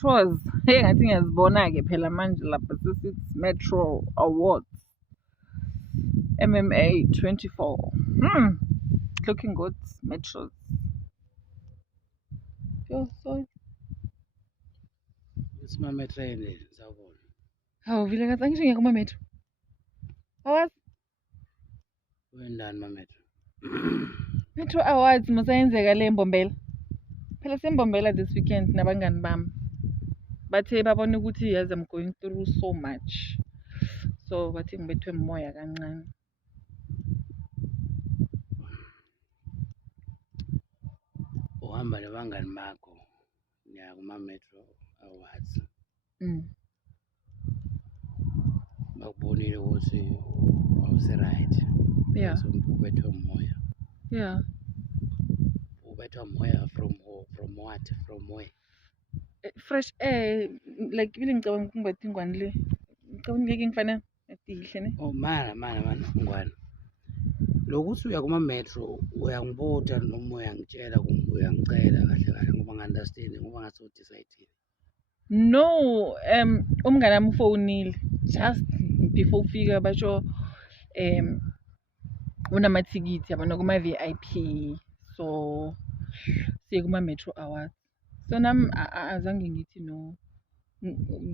metros engathi ngiyazibona-ke phela manje lapha sesithi Metro Awards MMA 24 looking good metros. Yo sorry Isimametro yini sawubona. hawu vile kathi angisho ngiyakho mametro awazi Wendani mametro? Metro Awards musayenzeka le mbombela phela sembombela this weekend nabangani bami bathe babona ukuthi yazi I'm going through so much so bathi ngibethwe moya kancane. Uhamba nabangani bakho niya kuma-Metro Awards. Bakubonile ukuthi awuse-right. Yeah. So ubethwe umoya. Yeah. Ubethwe umoya from what? From where? Fresh air like vile ngicabanga ukungibatha ingwani le ngicabanga ngeke ngifanele etihle ne. Oh mana ngwane. Lokuthi uya kuma-Metro uyangibuza noma uyangitshela uyangicela kahle ngoba ngi-understand ngoba ngathi udecide. No, umngane wami ufonile just before ufika basho unamathikithi yabona kuma VIP so siye kuma Metro Awards. So nami azange ngithi no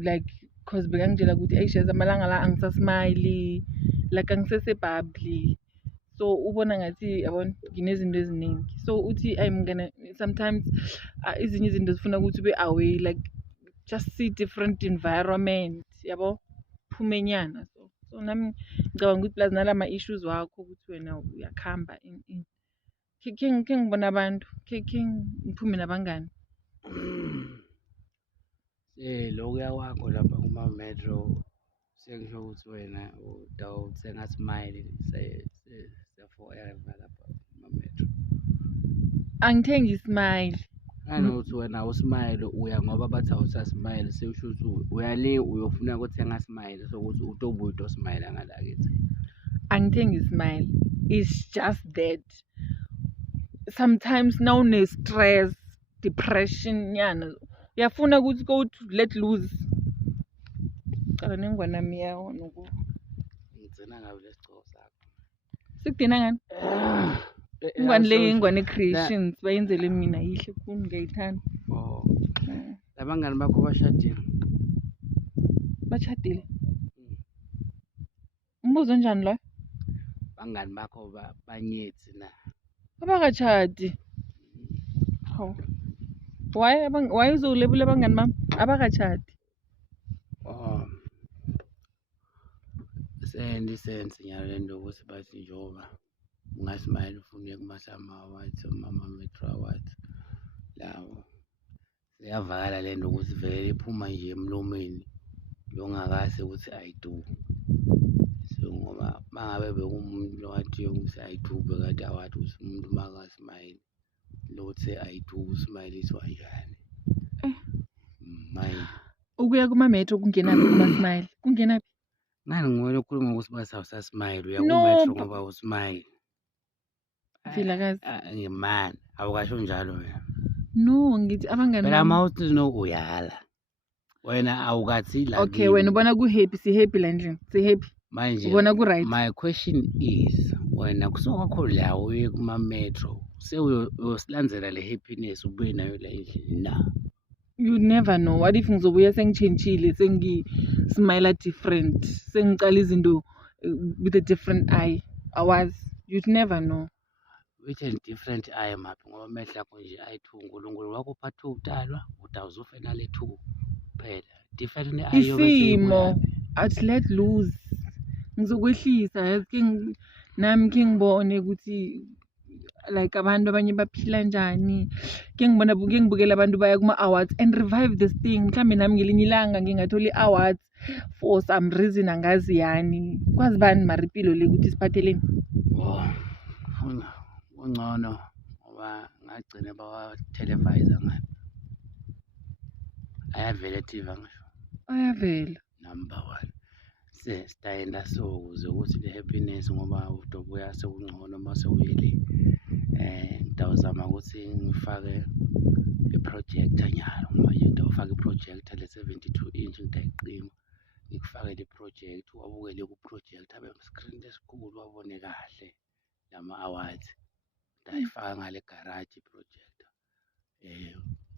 like cause bekangitshela ukuthi ayishaza amalanga la angisasmile like angisesebabli. So ubona ngathi yabona nginezinto eziningi. So uthi I'm gonna sometimes izinye izinto zifuna ukuthi ube away like just see different environment yabo phumenyana so nami ngicabanga ukuthi plus nalama issues wakho ukuthi wena uyakhamba khe ngibona abantu khe ngiphume nabangani. Lokuya kwakho lapha kuma-Metro sengisho ukuthi wena uthenga smile se-forever lapha kuma-Metro. Angithengi ismile. Nanokuthi wena usmile uya ngoba bathi awusasmile sewusho ukuthi uya le uyofuna ukuthenga smile sokuthi utobuya utosmile ngalakithi. Angithengi ismile. It's just that sometimes now stress, depression yana uyafuna ukuthi go to let loose. Cala nengwana nami yawo noku. Ngigcina ngabe lesigcobo sakho. Sikudina ngani? Ingwani le ingwane creations bayenzele mina yihle khulu ngiyayithanda. Oh. Labangani bakho bashadile. Bashadile. Umbuzo njani lo? Bangani bakho banyethi na. Abakachadi. Hawu. Why uzolebula abangani bami? Abakachadi. Oh. Sense nyalo lento ukuthi bathi njoba ungasmile ufune kumasama awards mama Metro Awards lawo siyavakala lento ukuthi vele iphuma nje emlomeni longakase ukuthi I do so ngoba mangabe bekumuntu lowathi ukuthi I do bekade awathi ukuthi umuntu makasmile lothi I do smile iswa kanjani manje ukuya kuma Metro kungenaphi kuma smile kungenaphi ngani ngibona ukukhuluma ukuthi basawusa smile uya ku Metro ngoba usmile Vilakazi ngimani awukasho njalo wena no ngithi abangani phela mawuthi no uyala wena awukathi la okay wena ubona ku happy si happy la nje si happy manje ubona ku right. My question is wena kusokwakho la uye kuma Metro uyosilandzela le happiness ubuye nayo la endlini na. You never know. What if ngizobuya sengichangeile sengi-smile different sengicala izinto with a different eye awazi you'd never know. With a different eye maphi ngoba amehlo akho nje ayi-2 uNkulunkulu wakupha 2 utalwa utawuzufe nale 2 phela different ne-eye isimo athi let loose ngizokwehlisa yazi nami ke ngibone ukuthi like abantu abanye baphila njani ke ngibukela abantu baya kuma awards and revive this thing mhlambe nami ngelinye ilanga ngingathola awards for some reason angazi yani kwazi bani maripilo le ukuthi siphatheleni ungcono ngoba ngagcina bawa televise ngani ayavela TV ngisho ayavela number 1 sitayenda so ukuze ukuthi le happiness ngoba udobuya sekungcono mase uyele ngidawuzama ukuthi ngifake iprojector nyalo manje ngidawufaka iprojector le-72 inch ngidayiqima ngikufakele iprojector wabukele kuprojector abe screen esikhulu wabone kahle lama-awards ngidayifaka ngale garaji iprojector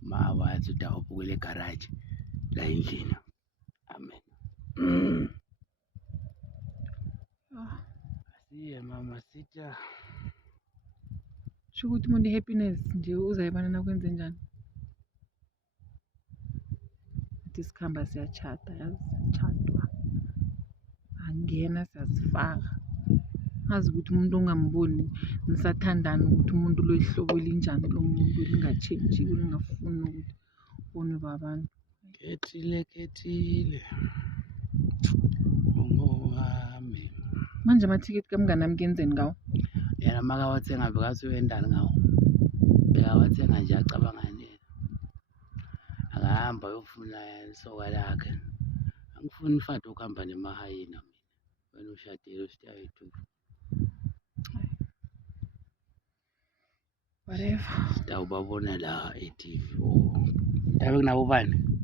ama-awards udawubukela egaraji la endlini. Amen. Asiye mama sitya. Sho ukuthi umuntu i-happiness nje uzayibona nakwenze njani. Ithi sikhamba siyachata yazi chadwa. Angena siyazifaka. Ngazi ukuthi umuntu ongamboni nisathandana ukuthi umuntu lo ihlobo elinjani lo muntu lingatshentshi lingafuni ukuthi ubonwe babantu. Kethile. Ungowami. Manje amathikithi kamngani wami kenzeni ngawo? Yena makawathenga bekasuwendani ngawo. Bekawathenga nje acabangani yena. Akahamba ayofuna isoka lakhe. Angifuni mfati ukuhamba nemahayina mina. Wena ushadile usitayethu. Whatever. Sitawubabona la e-TV. Ndabe kunabo bani?